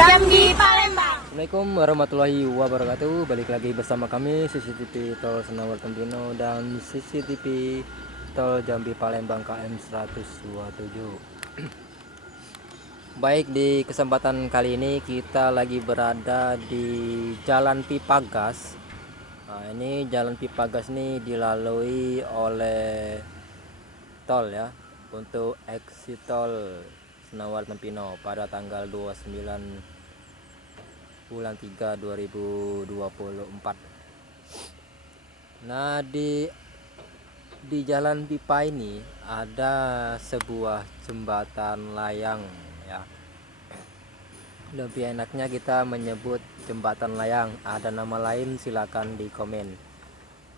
Jambi, Palembang. Assalamualaikum warahmatullahi wabarakatuh. Balik lagi bersama kami CCTV Tol Senawer Tempino dan CCTV Tol Jambi Palembang KM 127. Baik, di kesempatan kali ini kita lagi berada di Jalan Pipa Gas. Nah, ini Jalan Pipa Gas ini dilalui oleh tol ya, untuk exit tol Senawer Tempino pada tanggal 29 bulan 3 2024. Nah, di jalan pipa ini ada sebuah jembatan layang ya. Lebih enaknya kita menyebut jembatan layang. Ada nama lain silakan di komen.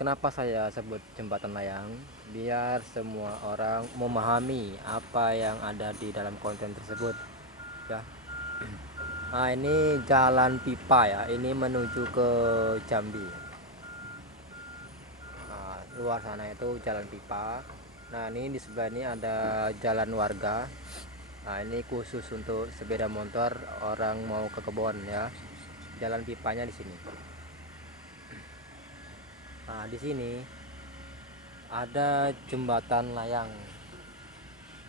Kenapa saya sebut jembatan layang? Biar semua orang memahami apa yang ada di dalam konten tersebut ya. Nah, ini jalan pipa ya, ini menuju ke Jambi. Nah, luar sana itu jalan pipa. Nah, ini di sebelah ini ada jalan warga. Nah, ini khusus untuk sepeda motor, orang mau ke kebun ya. Jalan pipanya di sini. Nah, di sini ada jembatan layang.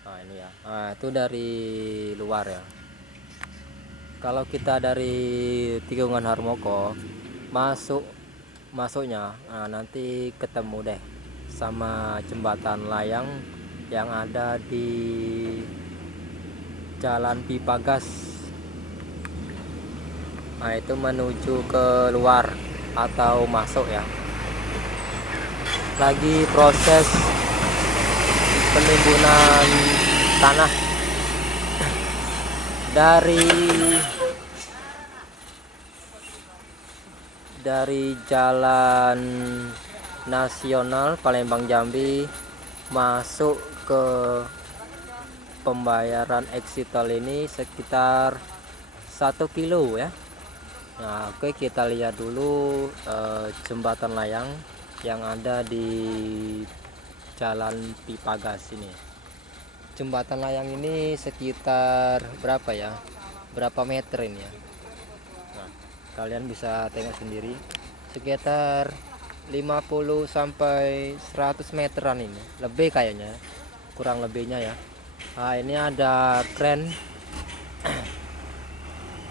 Nah, ini ya. Nah, itu dari luar ya. Kalau kita dari Tikungan Harmoko masuknya, nah, nanti ketemu deh sama jembatan layang yang ada di Jalan Pipa Gas. Nah, itu menuju ke luar atau masuk ya. Lagi proses penimbunan tanah dari jalan nasional Palembang Jambi masuk ke pembayaran exit tol ini sekitar 1 kilo ya. Nah, oke, kita lihat dulu jembatan layang yang ada di Jalan Pipa Gas ini. Jembatan layang ini sekitar berapa ya? Berapa meter ini ya? Nah, kalian bisa tengok sendiri. Sekitar 50 sampai 100 meteran ini. Lebih kayaknya. Kurang lebihnya ya. Nah, ini ada kren.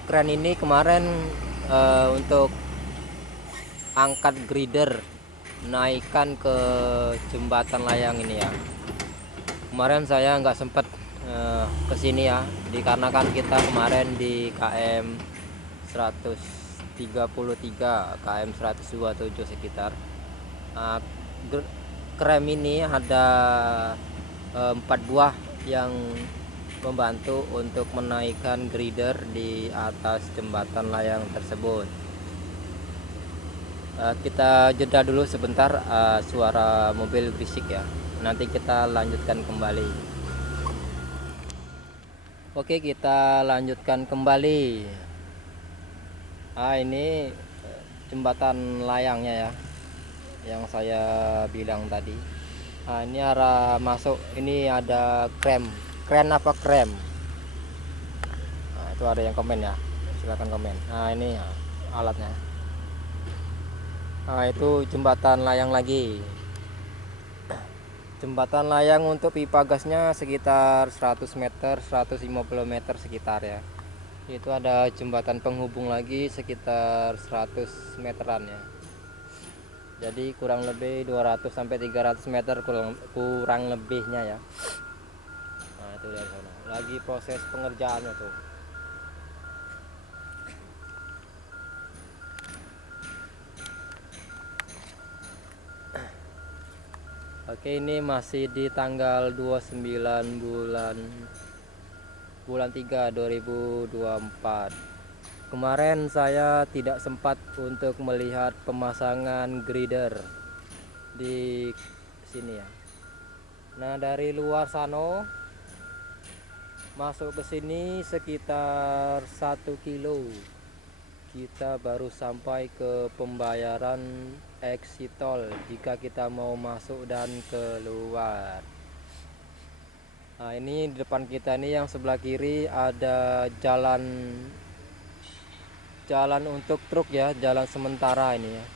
Kren ini kemarin untuk angkat grider naikkan ke jembatan layang ini ya. Kemarin saya nggak sempat kesini ya, dikarenakan kita kemarin di KM 133 KM 127 sekitar. Krem ini ada 4 buah yang membantu untuk menaikkan grider di atas jembatan layang tersebut. Kita jeda dulu sebentar, suara mobil berisik ya. Nanti kita lanjutkan kembali. Oke, kita lanjutkan kembali. Ini jembatan layangnya ya, yang saya bilang tadi. Ini arah masuk, ini ada kren apa krem. Nah, itu ada yang komen ya, silakan komen. Nah, ini ya, alatnya. Nah, itu jembatan layang lagi. Jembatan layang untuk pipa gasnya sekitar 100 meter 150 meter sekitar ya. Itu ada jembatan penghubung lagi sekitar 100 meteran ya. Jadi kurang lebih 200 sampai 300 meter kurang lebihnya ya. Nah, itu dari sana. Lagi proses pengerjaannya tuh. Oke, ini masih di tanggal 29 bulan 3 2024. Kemarin saya tidak sempat untuk melihat pemasangan grider di sini ya. Nah, dari luar sana masuk ke sini sekitar 1 kilo. Kita baru sampai ke pembayaran exit tol jika kita mau masuk dan keluar. Nah, ini di depan kita ini yang sebelah kiri ada jalan jalan untuk truk ya, jalan sementara ini ya.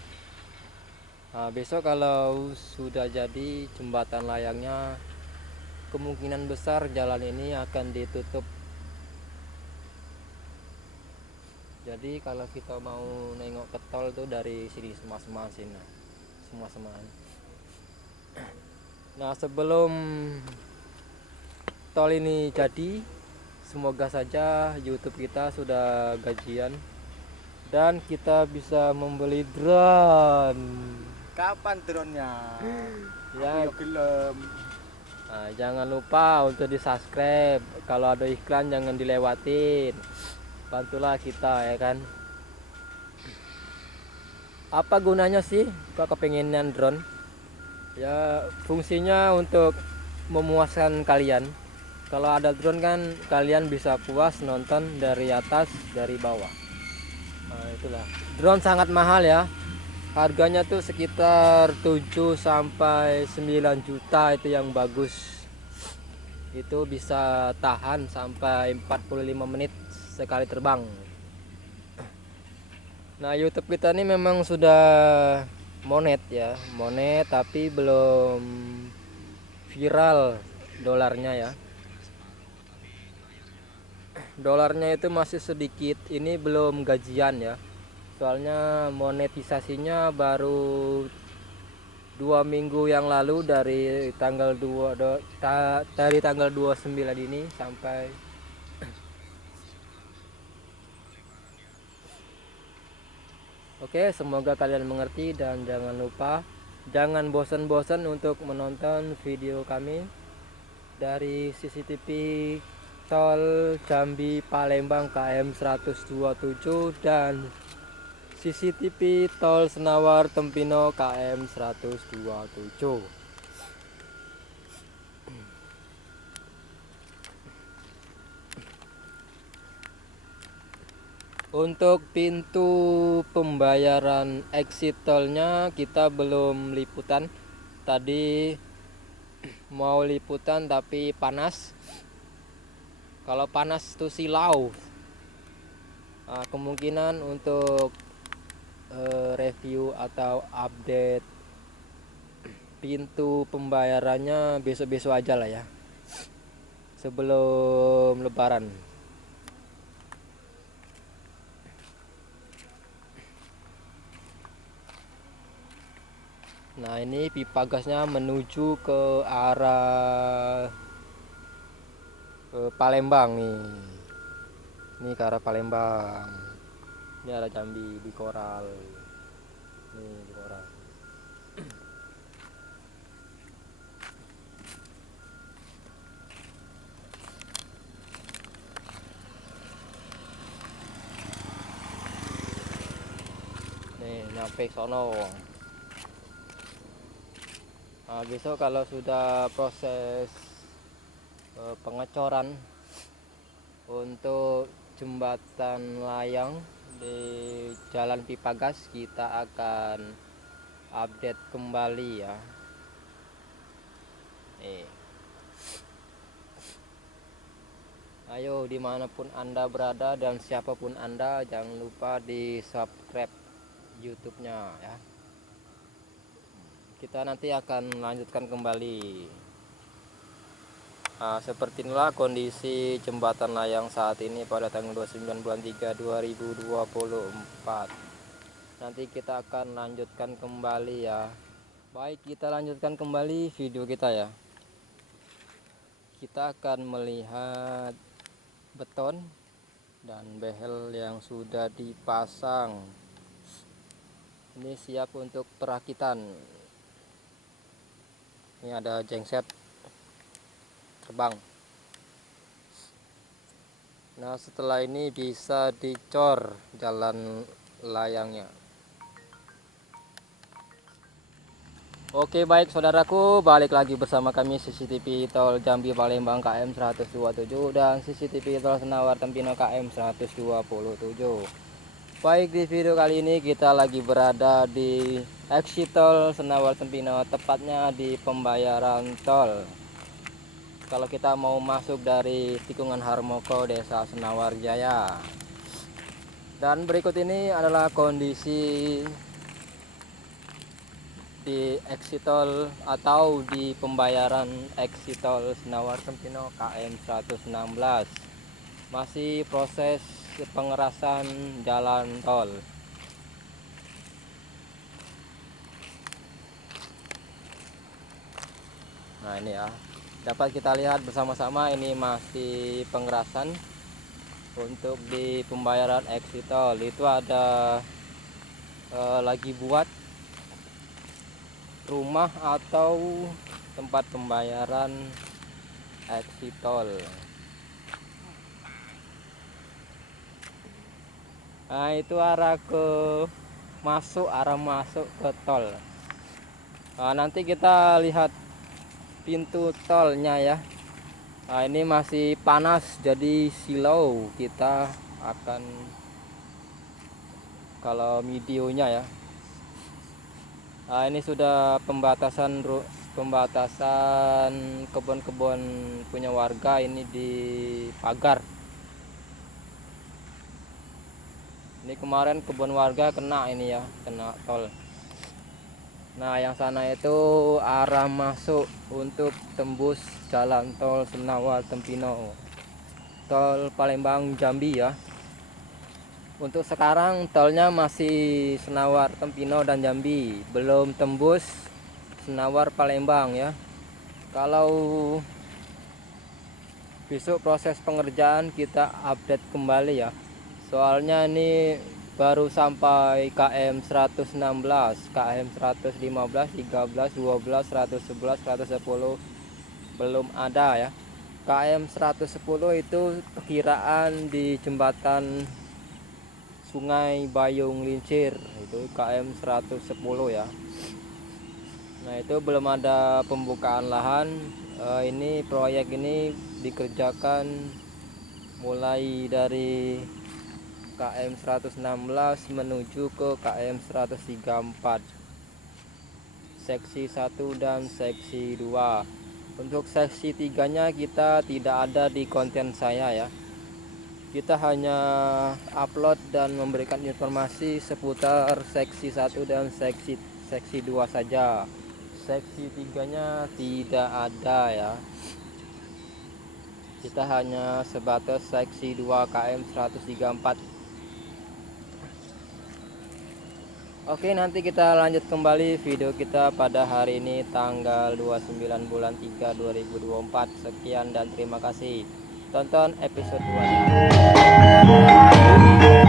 Nah, besok kalau sudah jadi jembatan layangnya, kemungkinan besar jalan ini akan ditutup. Jadi kalau kita mau nengok ke tol tuh dari sini Semas-Semas sini, Semas-Semas. Nah, sebelum tol ini jadi, semoga saja YouTube kita sudah gajian dan kita bisa membeli drone. Kapan drone-nya? Ya, Aku gelem. nah, jangan lupa untuk di subscribe. Kalau ada iklan jangan dilewatin. Bantulah kita ya kan. Apa gunanya sih kok kepengenan drone? Ya fungsinya untuk memuaskan kalian. Kalau ada drone kan kalian bisa puas nonton dari atas, dari bawah. Nah, itulah. Drone sangat mahal ya. Harganya tuh sekitar 7 sampai 9 juta itu yang bagus. Itu bisa tahan sampai 45 menit sekali terbang. Nah, YouTube kita ini memang sudah monet ya, monet tapi belum viral dolarnya ya. Dolarnya itu masih sedikit, ini belum gajian ya. Soalnya monetisasinya baru 2 minggu yang lalu dari tanggal 29 ini sampai Oke, semoga kalian mengerti dan jangan lupa jangan bosan-bosan untuk menonton video kami dari CCTV Tol Jambi Palembang KM 127 dan CCTV Tol Senawar Tempino KM 127. Untuk pintu pembayaran exit tolnya kita belum liputan. Tadi mau liputan tapi panas. Kalau panas tuh silau. Nah, kemungkinan untuk review atau update pintu pembayarannya besok-besok aja lah ya, sebelum lebaran. Nah, ini pipa gasnya menuju ke arah Palembang nih. Ini ke arah Palembang. Ini arah Jambi di Koral. Nih di Koral. Nih nyampe sono. Nah, besok kalau sudah proses pengecoran untuk jembatan layang di Jalan Pipa Gas, kita akan update kembali ya. Ayo dimanapun Anda berada dan siapapun Anda, jangan lupa di subscribe YouTube-nya ya. Kita nanti akan lanjutkan kembali. Nah, seperti inilah kondisi jembatan layang saat ini pada tanggal 29 bulan 3 2024. Nanti kita akan lanjutkan kembali ya. Baik, kita lanjutkan kembali video kita ya. Kita akan melihat beton dan behel yang sudah dipasang. Ini siap untuk perakitan. Ini ada genset terbang. Nah, setelah ini bisa dicor jalan layangnya. Oke, baik saudaraku, balik lagi bersama kami CCTV Tol Jambi Palembang KM 127 dan CCTV Tol Senawar Tempino KM 127. Baik, di video kali ini kita lagi berada di exit tol Senawar Tempino, tepatnya di pembayaran tol. Kalau kita mau masuk dari tikungan Harmoko Desa Senawar Jaya. Dan berikut ini adalah kondisi di exit tol atau di pembayaran exit tol Senawar Tempino KM 116. Masih proses pengerasan jalan tol. Nah ini ya, dapat kita lihat bersama-sama, ini masih pengerasan untuk di pembayaran exit tol. Itu ada lagi buat rumah atau tempat pembayaran exit tol. Nah itu arah masuk ke tol. Nah, nanti kita lihat pintu tolnya ya. Nah ini masih panas jadi silau, kita akan kalau videonya ya. Nah ini sudah pembatasan kebun-kebun punya warga ini di pagar. Ini kemarin kebun warga kena ini ya, kena tol. Nah yang sana itu arah masuk untuk tembus jalan tol Senawar Tempino, tol Palembang Jambi ya. Untuk sekarang tolnya masih Senawar Tempino dan Jambi, belum tembus Senawar Palembang ya. Kalau besok proses pengerjaan kita update kembali ya. Soalnya ini baru sampai KM 116, KM 115, 13, 12, 111, 110 belum ada ya. KM 110 itu perkiraan di jembatan Sungai Bayung Lincir, itu KM 110 ya. Nah itu belum ada pembukaan lahan. Ini proyek ini dikerjakan mulai dari KM 116 menuju ke KM 134 seksi 1 dan seksi 2. Untuk seksi 3 nya kita tidak ada di konten saya ya. Kita hanya upload dan memberikan informasi seputar seksi 1 dan seksi 2 saja. Seksi 3 nya tidak ada ya. Kita hanya sebatas seksi 2 KM 134. Oke, nanti kita lanjut kembali video kita pada hari ini tanggal 29 bulan 3 2024. Sekian dan terima kasih. Tonton episode 2.